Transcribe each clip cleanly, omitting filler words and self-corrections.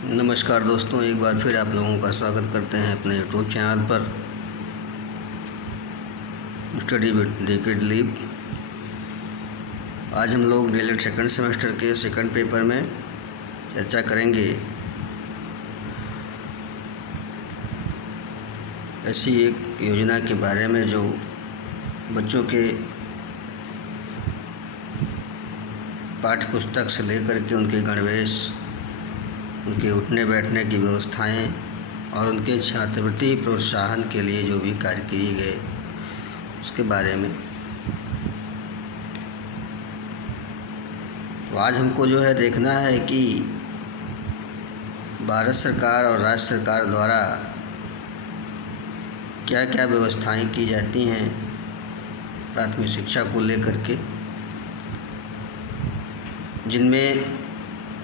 नमस्कार दोस्तों, एक बार फिर आप लोगों का स्वागत करते हैं अपने यूट्यूब चैनल पर स्टडी विद डेकेड लीप। आज हम लोग डीएलएड सेकंड सेमेस्टर के सेकंड पेपर में चर्चा करेंगे ऐसी एक योजना के बारे में जो बच्चों के पाठ्य पुस्तक से लेकर के उनके गणवेश, उनके उठने बैठने की व्यवस्थाएं और उनके छात्रवृत्ति प्रोत्साहन के लिए जो भी कार्य किए गए उसके बारे में। तो आज हमको जो है देखना है कि भारत सरकार और राज्य सरकार द्वारा क्या क्या व्यवस्थाएं की जाती हैं प्राथमिक शिक्षा को लेकर के, जिनमें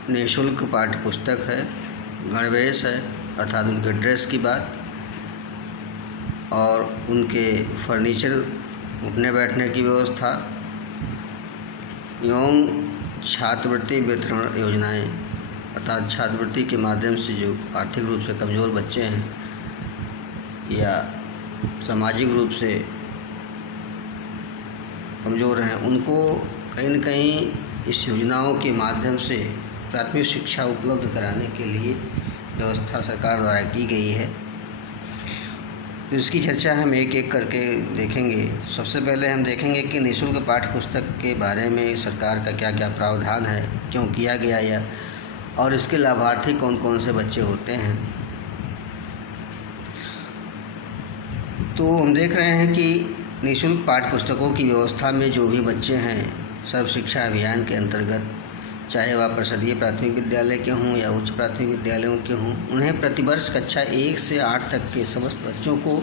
निःशुल्क पाठ्य पुस्तक है, गणवेश है अर्थात उनके ड्रेस की बात, और उनके फर्नीचर, उठने बैठने की व्यवस्था एवं छात्रवृत्ति वितरण योजनाएं अर्थात छात्रवृत्ति के माध्यम से जो आर्थिक रूप से कमज़ोर बच्चे हैं या सामाजिक रूप से कमज़ोर हैं, उनको कहीं न कहीं इस योजनाओं के माध्यम से प्राथमिक शिक्षा उपलब्ध कराने के लिए व्यवस्था सरकार द्वारा की गई है। तो इसकी चर्चा हम एक एक करके देखेंगे। सबसे पहले हम देखेंगे कि निःशुल्क पाठ्य पुस्तक के बारे में सरकार का क्या क्या प्रावधान है, क्यों किया गया यह, और इसके लाभार्थी कौन कौन से बच्चे होते हैं। तो हम देख रहे हैं कि निःशुल्क पाठ्य पुस्तकों की व्यवस्था में जो भी बच्चे हैं सर्व शिक्षा अभियान के अंतर्गत, चाहे वह परिषदीय प्राथमिक विद्यालय के हों या उच्च प्राथमिक विद्यालयों के हों, उन्हें प्रतिवर्ष कक्षा 1 से 8 तक के समस्त बच्चों को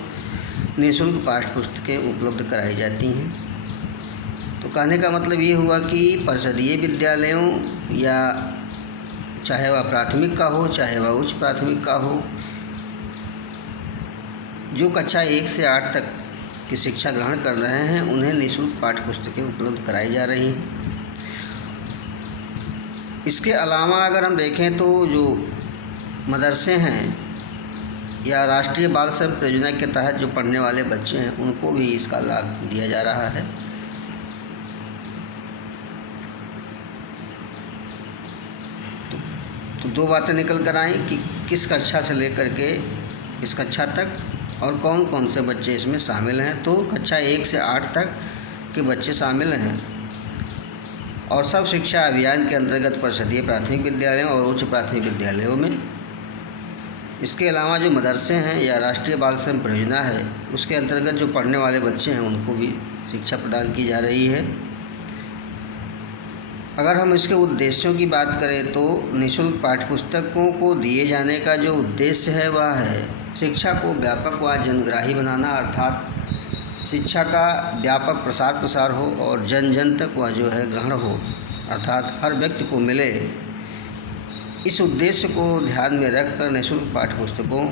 निःशुल्क पाठ्य पुस्तकें उपलब्ध कराई जाती हैं। तो कहने का मतलब ये हुआ कि परिषदीय विद्यालयों या चाहे वह प्राथमिक का हो चाहे वह उच्च प्राथमिक का हो, जो कक्षा 1 से 8 तक की शिक्षा ग्रहण कर रहे हैं उन्हें निःशुल्क पाठ्य पुस्तकें उपलब्ध कराई जा रही हैं। इसके अलावा अगर हम देखें तो जो मदरसे हैं या राष्ट्रीय बाल श्रम परियोजना के तहत जो पढ़ने वाले बच्चे हैं उनको भी इसका लाभ दिया जा रहा है। तो दो बातें निकल कर आई कि किस कक्षा से लेकर के इस कक्षा तक और कौन कौन से बच्चे इसमें शामिल हैं। तो कक्षा 1 से 8 तक के बच्चे शामिल हैं और सब शिक्षा अभियान के अंतर्गत परिषदीय प्राथमिक विद्यालयों और उच्च प्राथमिक विद्यालयों में। इसके अलावा जो मदरसे हैं या राष्ट्रीय बाल श्रम परियोजना है उसके अंतर्गत जो पढ़ने वाले बच्चे हैं उनको भी शिक्षा प्रदान की जा रही है। अगर हम इसके उद्देश्यों की बात करें तो निःशुल्क पाठ्य पुस्तकों को दिए जाने का जो उद्देश्य है वह है शिक्षा को व्यापक व जनग्राही बनाना, अर्थात शिक्षा का व्यापक प्रसार हो और जन जन तक वह जो है ग्रहण हो, अर्थात हर व्यक्ति को मिले। इस उद्देश्य को ध्यान में रखकर निःशुल्क पाठ्य पुस्तकों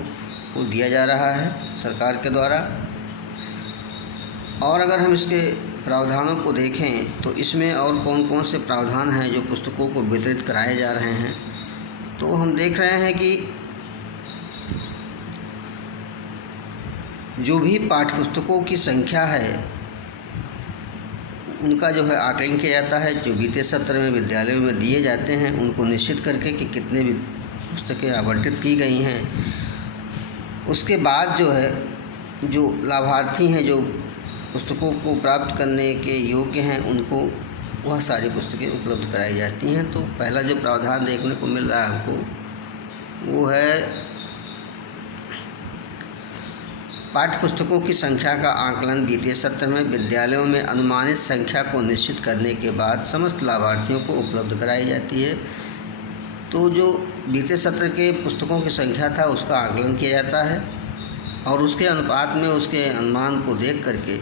को दिया जा रहा है सरकार के द्वारा। और अगर हम इसके प्रावधानों को देखें तो इसमें और कौन कौन से प्रावधान हैं जो पुस्तकों को वितरित कराए जा रहे हैं। तो हम देख रहे हैं कि जो भी पाठ्य पुस्तकों की संख्या है उनका जो है आकलन किया जाता है। जो बीते सत्र में विद्यालयों में दिए जाते हैं उनको निश्चित करके कि कितने भी पुस्तकें आवंटित की गई हैं। उसके बाद जो है जो लाभार्थी हैं जो पुस्तकों को प्राप्त करने के योग्य हैं उनको वह सारी पुस्तकें उपलब्ध कराई जाती हैं। तो पहला जो प्रावधान देखने को मिल रहा है हमको वो है पाठ्य पुस्तकों की संख्या का आकलन बीते सत्र में विद्यालयों में अनुमानित संख्या को निश्चित करने के बाद समस्त लाभार्थियों को उपलब्ध कराई जाती है। तो जो बीते सत्र के पुस्तकों की संख्या था उसका आकलन किया जाता है और उसके अनुपात में उसके अनुमान को देख करके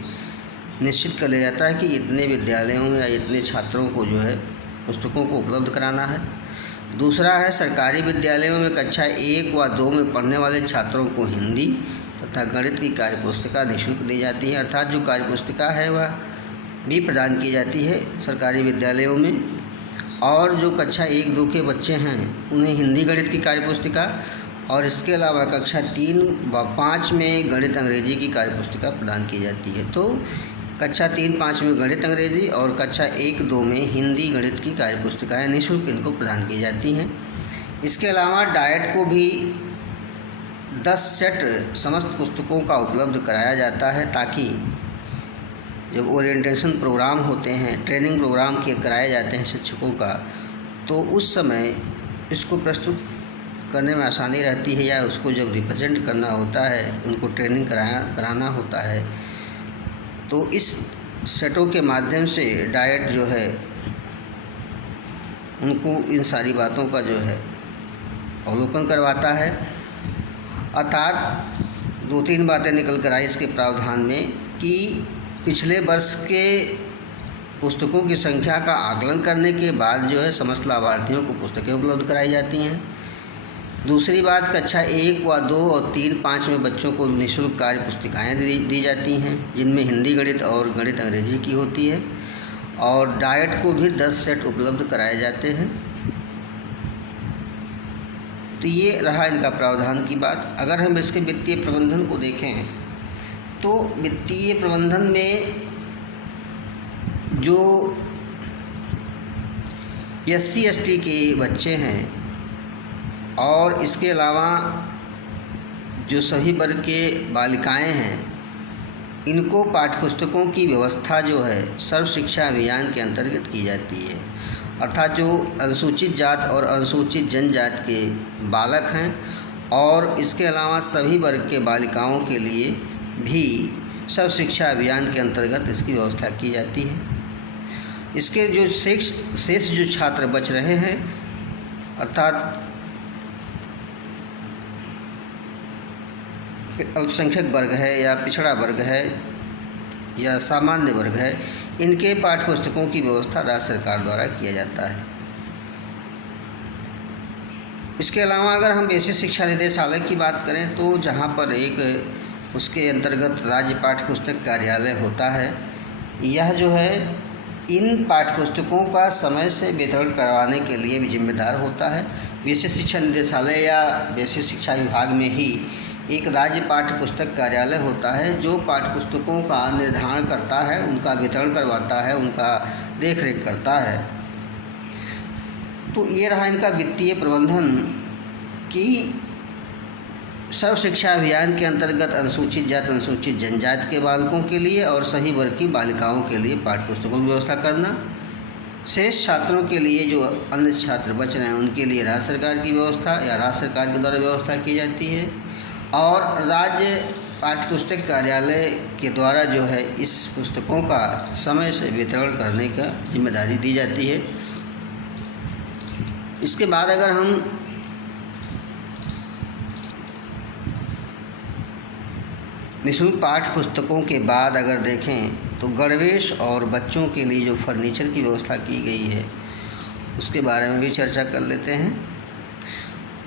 निश्चित कर लिया जाता है कि इतने विद्यालयों में या इतने छात्रों को जो है पुस्तकों को उपलब्ध कराना है। दूसरा है सरकारी विद्यालयों में कक्षा 1 व 2 में पढ़ने वाले छात्रों को हिंदी तथा गणित की कार्य पुस्तिका निःशुल्क दी जाती है, अर्थात जो कार्य पुस्तिका है वह भी प्रदान की जाती है सरकारी विद्यालयों में। और जो कक्षा 1-2 के बच्चे हैं उन्हें हिंदी गणित की कार्यपुस्तिका और इसके अलावा कक्षा 3 व 5 में गणित अंग्रेजी की कार्यपुस्तिका प्रदान की जाती है। तो कक्षा 3-5 में गणित अंग्रेजी और कक्षा 1-2 में हिंदी गणित की कार्यपुस्तिकाएँ निःशुल्क इनको प्रदान की जाती हैं। इसके अलावा डाइट को भी 10 सेट समस्त पुस्तकों का उपलब्ध कराया जाता है, ताकि जब ओरिएंटेशन प्रोग्राम होते हैं, ट्रेनिंग प्रोग्राम के कराए जाते हैं शिक्षकों का, तो उस समय इसको प्रस्तुत करने में आसानी रहती है, या उसको जब रिप्रेजेंट करना होता है, उनको ट्रेनिंग कराना होता है, तो इस सेटों के माध्यम से डाइट जो है उनको इन सारी बातों का जो है अवलोकन करवाता है। अर्थात 2-3 बातें निकल कर आई इसके प्रावधान में कि पिछले वर्ष के पुस्तकों की संख्या का आकलन करने के बाद जो है समस्त लाभार्थियों को पुस्तकें उपलब्ध कराई जाती हैं। दूसरी बात, कक्षा 1 व 2 और 3-5 में बच्चों को निःशुल्क कार्य पुस्तिकाएँ दी जाती हैं, जिनमें हिंदी गणित और गणित अंग्रेजी की होती है, और डाइट को भी 10 सेट उपलब्ध कराए जाते हैं। तो ये रहा इनका प्रावधान की बात। अगर हम इसके वित्तीय प्रबंधन को देखें तो वित्तीय प्रबंधन में जो SC/ST के बच्चे हैं और इसके अलावा जो सभी वर्ग के बालिकाएं हैं, इनको पाठ्यपुस्तकों की व्यवस्था जो है सर्व शिक्षा अभियान के अंतर्गत की जाती है। अर्थात जो अनुसूचित जात और अनुसूचित जनजाति के बालक हैं और इसके अलावा सभी वर्ग के बालिकाओं के लिए भी सर्व शिक्षा अभियान के अंतर्गत इसकी व्यवस्था की जाती है। इसके जो शेष जो छात्र बच रहे हैं, अर्थात अल्पसंख्यक वर्ग है या पिछड़ा वर्ग है या सामान्य वर्ग है, इनके पाठ्यपुस्तकों की व्यवस्था राज्य सरकार द्वारा किया जाता है। इसके अलावा अगर हम बेसिक शिक्षा निदेशालय की बात करें तो जहाँ पर एक उसके अंतर्गत राज्य पाठ्यपुस्तक कार्यालय होता है, यह जो है इन पाठ्यपुस्तकों का समय से वितरण करवाने के लिए भी जिम्मेदार होता है। बेसिक शिक्षा निदेशालय या बेसिक शिक्षा विभाग में ही एक राज्य पाठ्यपुस्तक कार्यालय होता है जो पाठ्यपुस्तकों का निर्धारण करता है, उनका वितरण करवाता है, उनका देखरेख करता है। तो ये रहा इनका वित्तीय प्रबंधन कि सर्व शिक्षा अभियान के अंतर्गत अनुसूचित जाति अनुसूचित जनजाति के बालकों के लिए और सभी वर्ग की बालिकाओं के लिए पाठ्यपुस्तकों की व्यवस्था करना, शेष छात्रों के लिए जो अन्य छात्र बच रहे हैं उनके लिए राज्य सरकार की व्यवस्था या राज्य सरकार के द्वारा व्यवस्था की जाती है, और राज्य पाठ्यपुस्तक कार्यालय के द्वारा जो है इस पुस्तकों का समय से वितरण करने का जिम्मेदारी दी जाती है। इसके बाद अगर हम निःशुल्क पाठ्य पुस्तकों के बाद अगर देखें तो गणवेश और बच्चों के लिए जो फर्नीचर की व्यवस्था की गई है उसके बारे में भी चर्चा कर लेते हैं।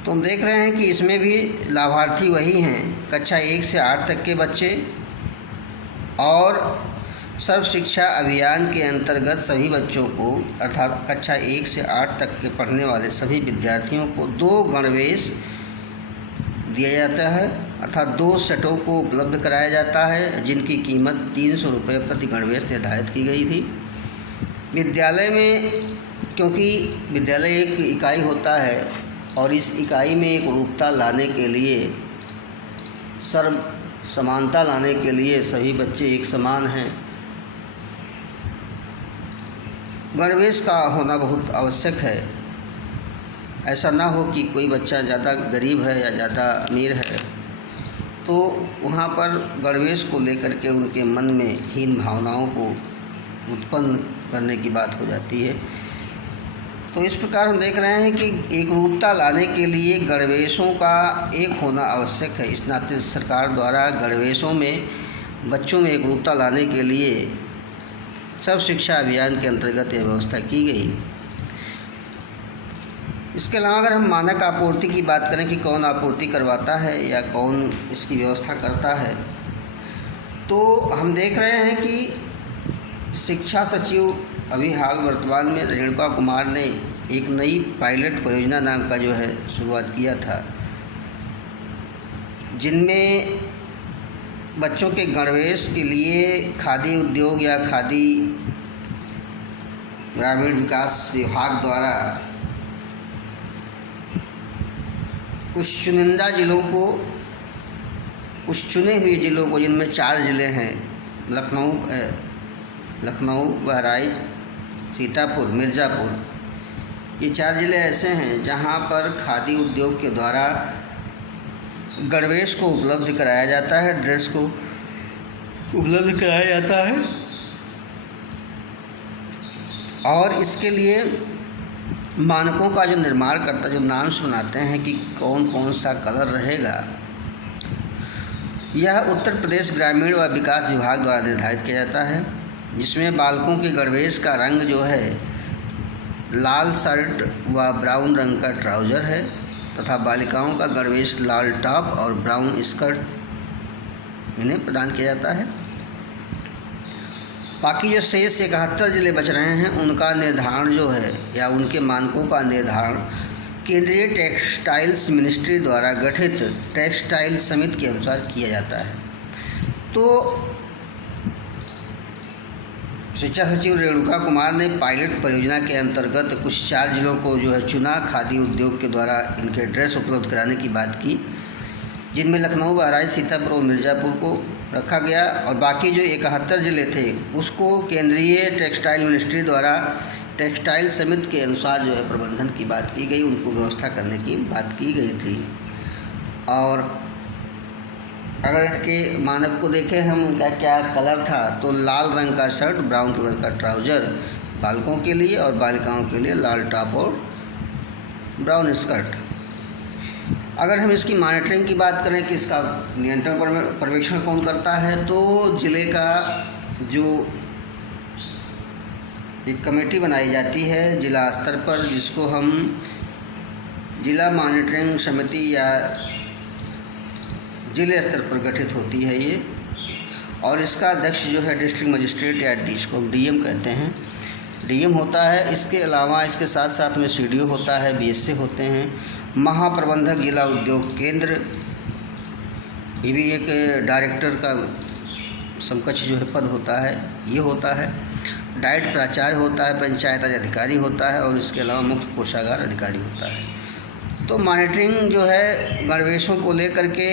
तो हम देख रहे हैं कि इसमें भी लाभार्थी वही हैं, कक्षा 1 से 8 तक के बच्चे, और सर्व शिक्षा अभियान के अंतर्गत सभी बच्चों को अर्थात कक्षा 1 से 8 तक के पढ़ने वाले सभी विद्यार्थियों को 2 गणवेश दिया जाता है, अर्थात 2 सेटों को उपलब्ध कराया जाता है, जिनकी कीमत 300 रुपये प्रति गणवेश निर्धारित की गई थी। विद्यालय में, क्योंकि विद्यालय एक इकाई होता है और इस इकाई में एक रूपता लाने के लिए, सर्व समानता लाने के लिए सभी बच्चे एक समान हैं, गणवेश का होना बहुत आवश्यक है। ऐसा ना हो कि कोई बच्चा ज़्यादा गरीब है या ज़्यादा अमीर है तो वहाँ पर गणवेश को लेकर के उनके मन में हीन भावनाओं को उत्पन्न करने की बात हो जाती है। तो इस प्रकार हम देख रहे हैं कि एक रूपता लाने के लिए गणवेशों का एक होना आवश्यक है। इस नाते सरकार द्वारा गणवेशों में बच्चों में एक रूपता लाने के लिए सर्व शिक्षा अभियान के अंतर्गत यह व्यवस्था की गई। इसके अलावा अगर हम मानक आपूर्ति की बात करें कि कौन आपूर्ति करवाता है या कौन इसकी व्यवस्था करता है, तो हम देख रहे हैं कि शिक्षा सचिव अभी हाल वर्तमान में रेणुका कुमार ने एक नई पायलट परियोजना नाम का जो है शुरुआत किया था, जिनमें बच्चों के गणवेश के लिए खादी उद्योग या खादी ग्रामीण विकास विभाग द्वारा कुछ चुनिंदा जिलों को, कुछ चुने हुए जिलों को, जिनमें 4 ज़िले हैं, लखनऊ, बहराइच, सीतापुर, मिर्ज़ापुर, ये 4 ज़िले ऐसे हैं जहां पर खादी उद्योग के द्वारा गणवेश को उपलब्ध कराया जाता है, ड्रेस को उपलब्ध कराया जाता है और इसके लिए मानकों का जो निर्माण करता, जो नाम्स बनाते हैं कि कौन कौन सा कलर रहेगा, यह उत्तर प्रदेश ग्रामीण व विकास विभाग द्वारा निर्धारित किया जाता है, जिसमें बालकों के गणवेश का रंग जो है लाल शर्ट व ब्राउन रंग का ट्राउज़र है तथा बालिकाओं का गणवेश लाल टॉप और ब्राउन स्कर्ट इन्हें प्रदान किया जाता है। बाकी जो शेष 71 ज़िले बच रहे हैं उनका निर्धारण जो है या उनके मानकों का निर्धारण केंद्रीय टेक्सटाइल्स मिनिस्ट्री द्वारा गठित टेक्सटाइल समिति के अनुसार किया जाता है। तो शिक्षा सचिव रेणुका कुमार ने पायलट परियोजना के अंतर्गत कुछ 4 जिलों को जो है चुना, खादी उद्योग के द्वारा इनके ड्रेस उपलब्ध कराने की बात की, जिनमें लखनऊ, बहराइच, सीतापुर और मिर्ज़ापुर को रखा गया और बाकी जो 71 ज़िले थे उसको केंद्रीय टेक्सटाइल मिनिस्ट्री द्वारा टेक्सटाइल समिति के अनुसार जो है प्रबंधन की बात की गई, उनको व्यवस्था करने की बात की गई थी। और अगर इनके मानक को देखें हम, उनका क्या कलर था, तो लाल रंग का शर्ट, ब्राउन कलर का ट्राउज़र बालकों के लिए और बालिकाओं के लिए लाल टॉप और ब्राउन स्कर्ट। अगर हम इसकी मॉनिटरिंग की बात करें कि इसका नियंत्रण पर्यवेक्षण कौन करता है, तो ज़िले का जो एक कमेटी बनाई जाती है ज़िला स्तर पर, जिसको हम ज़िला मॉनिटरिंग समिति या ज़िले स्तर पर गठित होती है ये, और इसका अध्यक्ष जो है डिस्ट्रिक्ट मजिस्ट्रेट या जिसको डीएम कहते हैं, डीएम होता है। इसके अलावा इसके साथ साथ में सीडीओ होता है, बीएसए होते हैं, महाप्रबंधक जिला उद्योग केंद्र, ये भी एक डायरेक्टर का समकक्ष जो है पद होता है, ये होता है। डाइट प्राचार्य होता है, पंचायत राज अधिकारी होता है और इसके अलावा मुख्य कोषागार अधिकारी होता है। तो मॉनिटरिंग जो है गणवेशों को लेकर के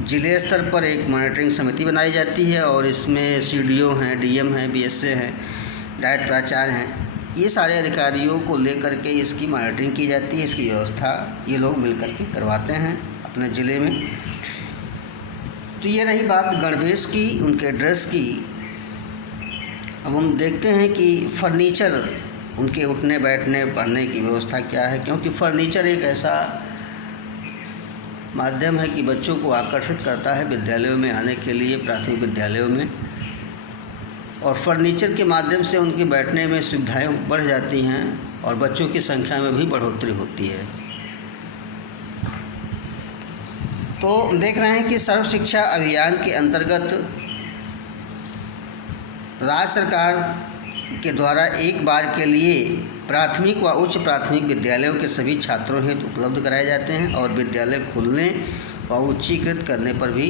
जिले स्तर पर एक मॉनिटरिंग समिति बनाई जाती है और इसमें सीडीओ हैं, डीएम हैं, बीएसए हैं, डाइट प्राचार्य हैं, ये सारे अधिकारियों को लेकर के इसकी मॉनिटरिंग की जाती है। इसकी व्यवस्था ये लोग मिलकर के करवाते हैं अपने ज़िले में। तो ये रही बात गणवेश की, उनके ड्रेस की। अब हम देखते हैं कि फर्नीचर, उनके उठने बैठने पढ़ने की व्यवस्था क्या है, क्योंकि फर्नीचर एक ऐसा माध्यम है कि बच्चों को आकर्षित करता है विद्यालयों में आने के लिए, प्राथमिक विद्यालयों में, और फर्नीचर के माध्यम से उनके बैठने में सुविधाएं बढ़ जाती हैं और बच्चों की संख्या में भी बढ़ोतरी होती है। तो देख रहे हैं कि सर्व शिक्षा अभियान के अंतर्गत राज्य सरकार के द्वारा एक बार के लिए प्राथमिक व उच्च प्राथमिक विद्यालयों के सभी छात्रों हेतु उपलब्ध कराए जाते हैं और विद्यालय खुलने व उच्चीकृत करने पर भी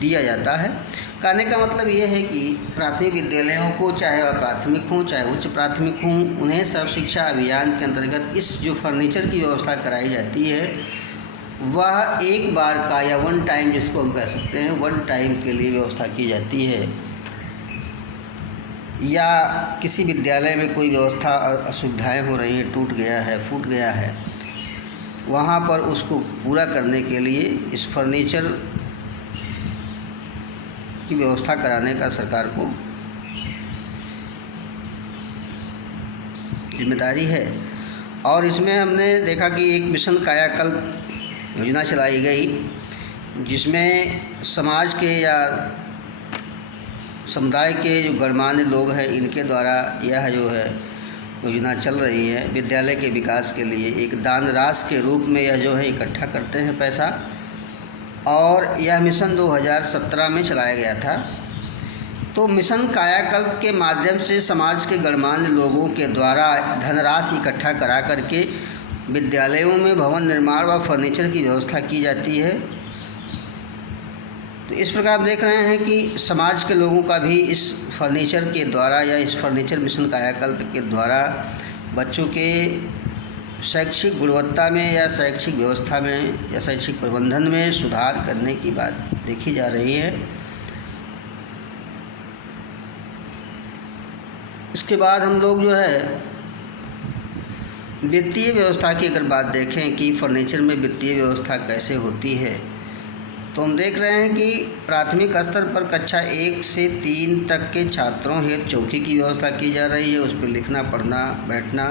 दिया जाता है। कहने का मतलब ये है कि प्राथमिक विद्यालयों को, चाहे वह प्राथमिक हों चाहे उच्च प्राथमिक हों, उन्हें सर्व शिक्षा अभियान के अंतर्गत इस जो फर्नीचर की व्यवस्था कराई जाती है वह एक बार का या वन टाइम, जिसको हम कह सकते हैं, वन टाइम के लिए व्यवस्था की जाती है। या किसी विद्यालय में कोई व्यवस्था असुविधाएँ हो रही हैं, टूट गया है, फूट गया है, वहाँ पर उसको पूरा करने के लिए इस फर्नीचर की व्यवस्था कराने का सरकार को जिम्मेदारी है। और इसमें हमने देखा कि एक मिशन कायाकल्प योजना चलाई गई, जिसमें समाज के या समुदाय के जो गणमान्य लोग हैं इनके द्वारा यह जो है योजना चल रही है। विद्यालय के विकास के लिए एक दान राशि के रूप में यह जो है इकट्ठा करते हैं पैसा, और यह मिशन 2017 में चलाया गया था। तो मिशन कायाकल्प के माध्यम से समाज के गणमान्य लोगों के द्वारा धनराशि इकट्ठा करा करके विद्यालयों में भवन निर्माण व फर्नीचर की व्यवस्था की जाती है। तो इस प्रकार आप देख रहे हैं कि समाज के लोगों का भी इस फर्नीचर के द्वारा या इस फर्नीचर मिशन कायाकल्प के द्वारा बच्चों के शैक्षिक गुणवत्ता में या शैक्षिक व्यवस्था में या शैक्षिक प्रबंधन में सुधार करने की बात देखी जा रही है। इसके बाद हम लोग जो है वित्तीय व्यवस्था की अगर बात देखें कि फर्नीचर में वित्तीय व्यवस्था कैसे होती है, तो हम देख रहे हैं कि प्राथमिक स्तर पर कक्षा 1 से 3 तक के छात्रों हेतु चौकी की व्यवस्था की जा रही है। उस पर लिखना, पढ़ना, बैठना,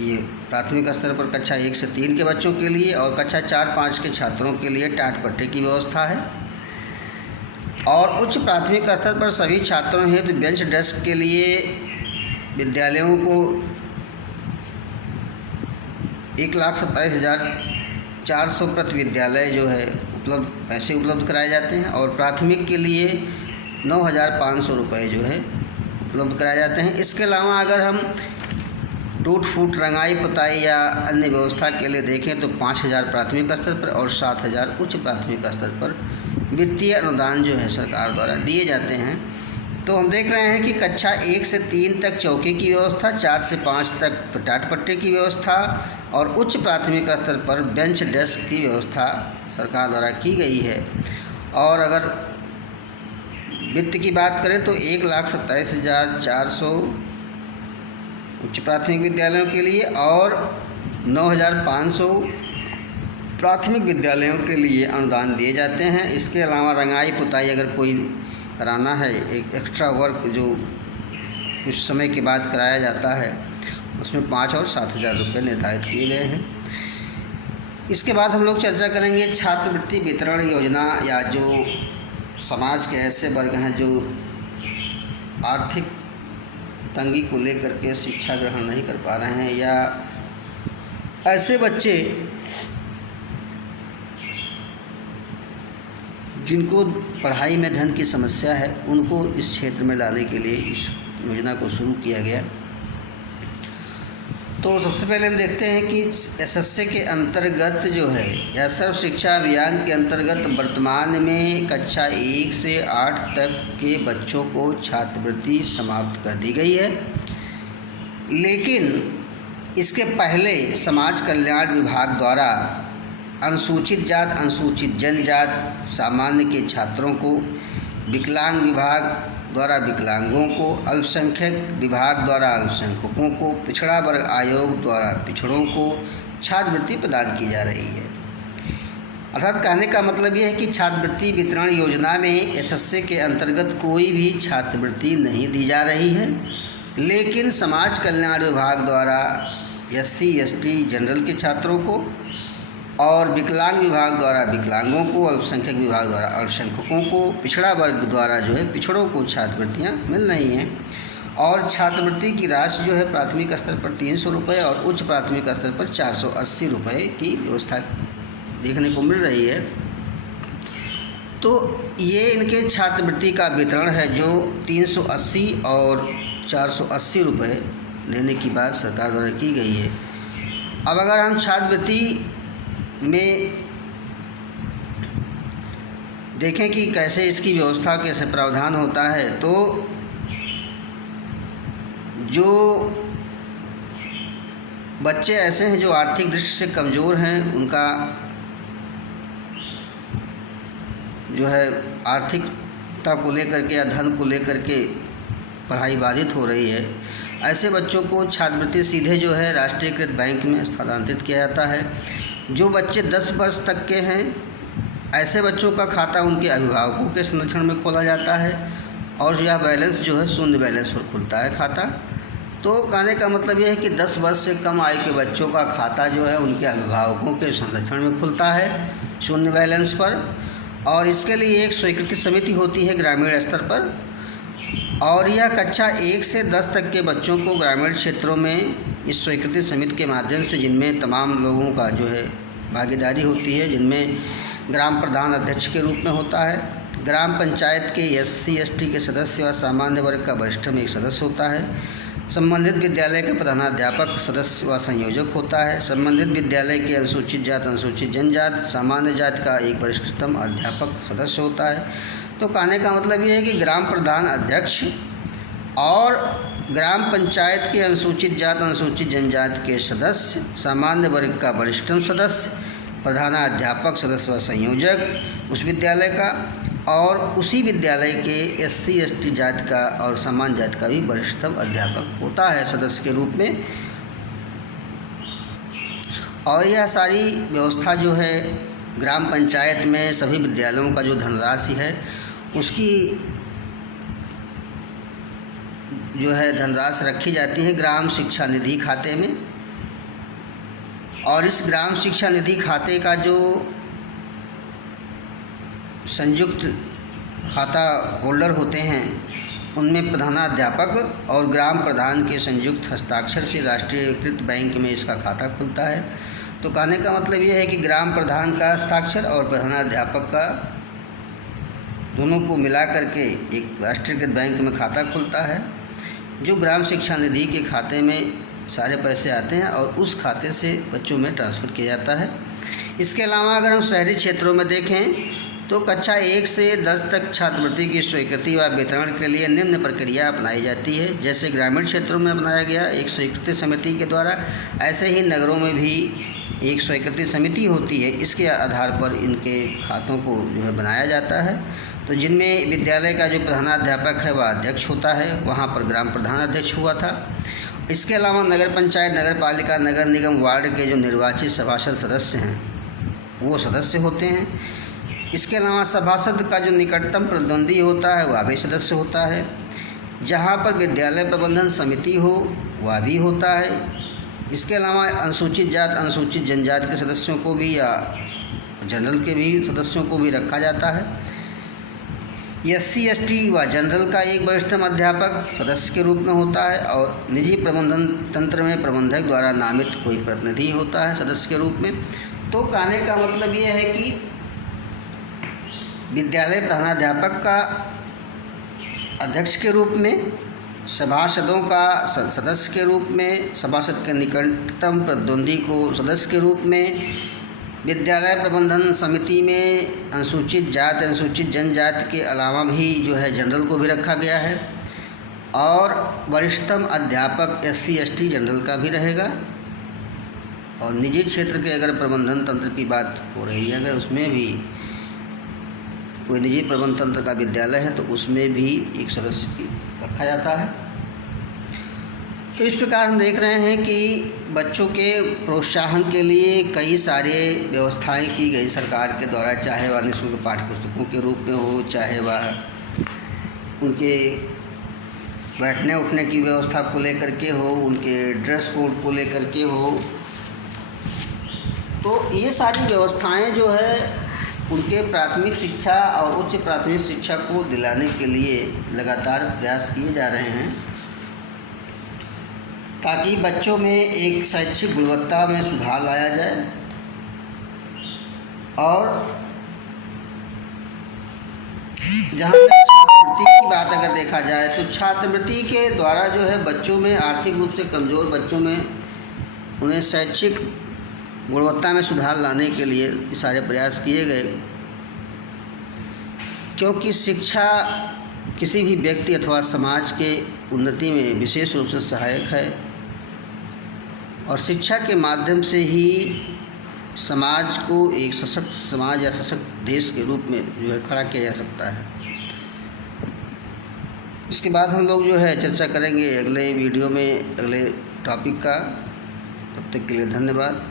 ये प्राथमिक स्तर पर कक्षा 1 से 3 के बच्चों के लिए, और कक्षा 4-5 के छात्रों के लिए टाट पट्टे की व्यवस्था है। और उच्च प्राथमिक स्तर पर सभी छात्रों हेतु बेंच डेस्क के लिए विद्यालयों को 1,27,400 प्रति विद्यालय जो है पैसे उपलब्ध कराए जाते हैं, और प्राथमिक के लिए 9,500 रुपये जो है उपलब्ध कराए जाते हैं। इसके अलावा अगर हम टूट फूट, रंगाई पुताई या अन्य व्यवस्था के लिए देखें तो 5,000 प्राथमिक स्तर पर और 7,000 उच्च प्राथमिक स्तर पर वित्तीय अनुदान जो है सरकार द्वारा दिए जाते हैं। तो हम देख रहे हैं कि कक्षा 1 से 3 तक चौकी की व्यवस्था, 4 से 5 तक टाट पट्टे की व्यवस्था और उच्च प्राथमिक स्तर पर बेंच डेस्क की व्यवस्था सरकार द्वारा की गई है। और अगर वित्त की बात करें तो 1,27,400 उच्च प्राथमिक विद्यालयों के लिए और 9,500 प्राथमिक विद्यालयों के लिए अनुदान दिए जाते हैं। इसके अलावा रंगाई पुताई अगर कोई कराना है, एक एक्स्ट्रा वर्क जो कुछ समय के बाद कराया जाता है, उसमें 5 और 7,000 रुपये निर्धारित किए गए हैं। इसके बाद हम लोग चर्चा करेंगे छात्रवृत्ति वितरण योजना, या जो समाज के ऐसे वर्ग हैं जो आर्थिक तंगी को लेकर के शिक्षा ग्रहण नहीं कर पा रहे हैं, या ऐसे बच्चे जिनको पढ़ाई में धन की समस्या है, उनको इस क्षेत्र में लाने के लिए इस योजना को शुरू किया गया। तो सबसे पहले हम देखते हैं कि एसएससी के अंतर्गत जो है या सर्व शिक्षा अभियान के अंतर्गत वर्तमान में कक्षा 1 से 8 तक के बच्चों को छात्रवृत्ति समाप्त कर दी गई है। लेकिन इसके पहले समाज कल्याण विभाग द्वारा अनुसूचित जात, अनुसूचित जनजात, सामान्य के छात्रों को, विकलांग विभाग द्वारा विकलांगों को, अल्पसंख्यक विभाग द्वारा अल्पसंख्यकों को, पिछड़ा वर्ग आयोग द्वारा पिछड़ों को छात्रवृत्ति प्रदान की जा रही है। अर्थात कहने का मतलब यह है कि छात्रवृत्ति वितरण योजना में एसएससी के अंतर्गत कोई भी छात्रवृत्ति नहीं दी जा रही है, लेकिन समाज कल्याण विभाग द्वारा एससी, एसटी, जनरल के छात्रों को और विकलांग विभाग द्वारा विकलांगों को, अल्पसंख्यक विभाग द्वारा अल्पसंख्यकों को, पिछड़ा वर्ग द्वारा जो है पिछड़ों को छात्रवृत्तियाँ मिल रही हैं। और छात्रवृत्ति की राशि जो है प्राथमिक स्तर पर 300 रुपये और उच्च प्राथमिक स्तर पर 480 रुपये की व्यवस्था देखने को मिल रही है। तो ये इनके छात्रवृत्ति का वितरण है जो 380 और 480 रुपये देने की बात सरकार द्वारा की गई है। अब अगर हम छात्रवृत्ति में देखें कि कैसे इसकी व्यवस्था, कैसे प्रावधान होता है, तो जो बच्चे ऐसे हैं जो आर्थिक दृष्टि से कमज़ोर हैं, उनका जो है आर्थिकता को लेकर के या धन को लेकर के पढ़ाई बाधित हो रही है, ऐसे बच्चों को छात्रवृत्ति सीधे जो है राष्ट्रीयकृत बैंक में स्थानांतरित किया जाता है। जो बच्चे 10 वर्ष तक के हैं, ऐसे बच्चों का खाता उनके अभिभावकों के संरक्षण में खोला जाता है और यह बैलेंस जो है शून्य बैलेंस पर खुलता है खाता। तो कहने का मतलब यह है कि 10 वर्ष से कम आयु के बच्चों का खाता जो है उनके अभिभावकों के संरक्षण में खुलता है शून्य बैलेंस पर, और इसके लिए एक स्वीकृति समिति होती है ग्रामीण स्तर पर, और यह कक्षा 1 से 10 तक के बच्चों को ग्रामीण क्षेत्रों में इस स्वीकृति समिति के माध्यम से, जिनमें तमाम लोगों का जो है भागीदारी होती है, जिनमें ग्राम प्रधान अध्यक्ष के रूप में होता है ग्राम पंचायत के SC/ST के सदस्य व सामान्य वर्ग का वरिष्ठतम एक सदस्य होता है। संबंधित विद्यालय का प्रधानाध्यापक सदस्य व संयोजक होता है। संबंधित विद्यालय के अनुसूचित जाति, अनुसूचित जनजाति, सामान्य जाति का एक वरिष्ठतम अध्यापक सदस्य होता है। तो कहने का मतलब ये है कि ग्राम प्रधान अध्यक्ष और ग्राम पंचायत के अनुसूचित जाति, अनुसूचित जनजाति के सदस्य, सामान्य वर्ग का वरिष्ठतम सदस्य, प्रधानाध्यापक सदस्य व संयोजक उस विद्यालय का, और उसी विद्यालय के SC/ST जाति का और सामान्य जाति का भी वरिष्ठतम अध्यापक होता है सदस्य के रूप में। और यह सारी व्यवस्था जो है ग्राम पंचायत में सभी विद्यालयों का जो धनराशि है उसकी जो है धनराशि रखी जाती है ग्राम शिक्षा निधि खाते में। और इस ग्राम शिक्षा निधि खाते का जो संयुक्त खाता होल्डर होते हैं उनमें प्रधानाध्यापक और ग्राम प्रधान के संयुक्त हस्ताक्षर से राष्ट्रीयकृत बैंक में इसका खाता खुलता है। तो कहने का मतलब ये है कि ग्राम प्रधान का हस्ताक्षर और प्रधानाध्यापक का दोनों को मिला करके एक राष्ट्रीयकृत बैंक में खाता खुलता है, जो ग्राम शिक्षा निधि के खाते में सारे पैसे आते हैं और उस खाते से बच्चों में ट्रांसफ़र किया जाता है। इसके अलावा अगर हम शहरी क्षेत्रों में देखें तो कक्षा 1 से 10 तक छात्रवृत्ति की स्वीकृति व वितरण के लिए निम्न प्रक्रिया अपनाई जाती है। जैसे ग्रामीण क्षेत्रों में अपनाया गया एक स्वीकृति समिति के द्वारा, ऐसे ही नगरों में भी एक स्वीकृति समिति होती है। इसके आधार पर इनके खातों को जो है बनाया जाता है। तो जिनमें विद्यालय का जो प्रधानाध्यापक है वह अध्यक्ष होता है, वहाँ पर ग्राम प्रधान अध्यक्ष हुआ था। इसके अलावा नगर पंचायत, नगर पालिका, नगर निगम, वार्ड के जो निर्वाचित सभासद सदस्य हैं वो सदस्य होते हैं। इसके अलावा सभासद का जो निकटतम प्रतिद्वंदी होता है वह भी सदस्य होता है। जहाँ पर विद्यालय प्रबंधन समिति हो वह भी होता है। इसके अलावा अनुसूचित जाति, अनुसूचित जनजाति के सदस्यों को भी या जनरल के भी सदस्यों को भी रखा जाता है। SC/ST व जनरल का एक वरिष्ठतम अध्यापक सदस्य के रूप में होता है और निजी प्रबंधन तंत्र में प्रबंधक द्वारा नामित कोई प्रतिनिधि होता है सदस्य के रूप में। तो कहने का मतलब ये है कि विद्यालय प्रधानाध्यापक का अध्यक्ष के रूप में, सभासदों का सदस्य के रूप में, सभासद के निकटतम प्रतिद्वंदी को सदस्य के रूप में, विद्यालय प्रबंधन समिति में अनुसूचित जाति, अनुसूचित जनजाति के अलावा भी जो है जनरल को भी रखा गया है, और वरिष्ठतम अध्यापक SC/ST जनरल का भी रहेगा। और निजी क्षेत्र के अगर प्रबंधन तंत्र की बात हो रही है, अगर उसमें भी कोई निजी प्रबंधन तंत्र का विद्यालय है तो उसमें भी एक सदस्य रखा जाता है। तो इस प्रकार हम देख रहे हैं कि बच्चों के प्रोत्साहन के लिए कई सारे व्यवस्थाएं की गई सरकार के द्वारा, चाहे वह निःशुल्क पाठ्य पुस्तकों के रूप में हो, चाहे वह उनके बैठने उठने की व्यवस्था को लेकर के हो, उनके ड्रेस कोड को लेकर के हो। तो ये सारी व्यवस्थाएं जो है उनके प्राथमिक शिक्षा और उच्च प्राथमिक शिक्षा को दिलाने के लिए लगातार प्रयास किए जा रहे हैं, ताकि बच्चों में एक शैक्षिक गुणवत्ता में सुधार लाया जाए। और जहाँ तक छात्रवृत्ति की बात अगर देखा जाए तो छात्रवृत्ति के द्वारा जो है बच्चों में, आर्थिक रूप से कमज़ोर बच्चों में, उन्हें शैक्षिक गुणवत्ता में सुधार लाने के लिए सारे प्रयास किए गए। क्योंकि शिक्षा किसी भी व्यक्ति अथवा समाज के उन्नति में विशेष रूप से सहायक है, और शिक्षा के माध्यम से ही समाज को एक सशक्त समाज या सशक्त देश के रूप में जो है खड़ा किया जा सकता है। इसके बाद हम लोग जो है चर्चा करेंगे अगले वीडियो में अगले टॉपिक का। तब तक के लिए धन्यवाद।